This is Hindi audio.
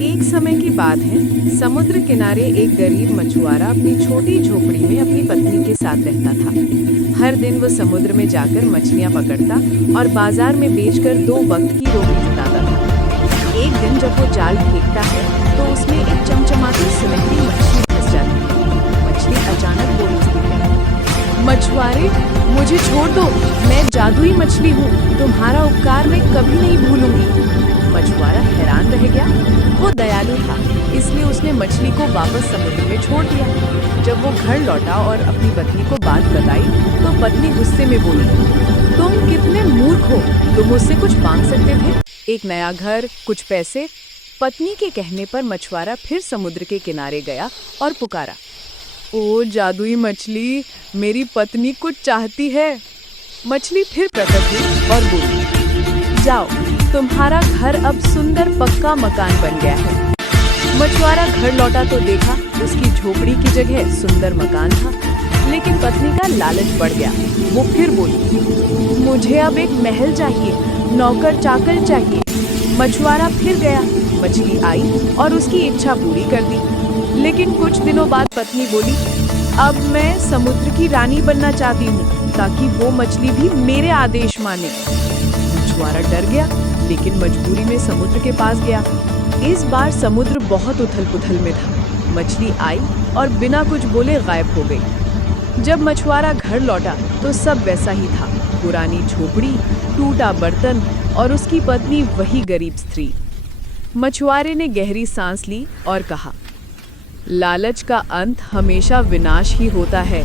एक समय की बात है, समुद्र किनारे एक गरीब मछुआरा अपनी छोटी झोपड़ी में अपनी पत्नी के साथ रहता था। हर दिन वो समुद्र में जाकर मछलियां पकड़ता और बाजार में बेचकर दो वक्त की रोटी जुटाता था। एक दिन जब वो जाल फेंकता है तो उसमें एक चमचमाती सुनहरी मछली फंस जाती है। मछली अचानक बोल उठती है, मछुआरे, मुझे छोड़ दो, मैं जादुई मछली हूँ, तुम्हारा उपकार मैं कभी नहीं भूलूंगी। मछुआरा हैरान रह गया। वो दयालु था, इसलिए उसने मछली को वापस समुद्र में छोड़ दिया। जब वो घर लौटा और अपनी पत्नी को बात बताई तो पत्नी गुस्से में बोली, तुम कितने मूर्ख हो, तुम मुझसे कुछ मांग सकते थे, एक नया घर, कुछ पैसे। पत्नी के कहने पर मछुआरा फिर समुद्र के किनारे गया और पुकारा, ओ जादुई मछली, मेरी पत्नी कुछ चाहती है। मछली फिर प्रकट हुई और बोली, जाओ, तुम्हारा घर अब सुंदर पक्का मकान बन गया है। मछुआरा घर लौटा तो देखा उसकी झोपड़ी की जगह सुंदर मकान था, लेकिन पत्नी का लालच बढ़ गया। वो फिर बोली, मुझे अब एक महल चाहिए, नौकर चाकर चाहिए। मछुआरा फिर गया, मछली आई और उसकी इच्छा पूरी कर दी। लेकिन कुछ दिनों बाद पत्नी बोली, अब मैं समुद्र की रानी बनना चाहती हूँ, ताकि वो मछली भी मेरे आदेश माने। मछुआरा डर गया, लेकिन मजबूरी में समुद्र के पास गया। इस बार समुद्र बहुत उथल-पुथल में था। मछली आई और बिना कुछ बोले गायब हो गई। जब मछुआरा घर लौटा तो सब वैसा ही था, पुरानी झोपड़ी, टूटा बर्तन और उसकी पत्नी वही गरीब स्त्री। मछुआरे ने गहरी सांस ली और कहा, लालच का अंत हमेशा विनाश ही होता है।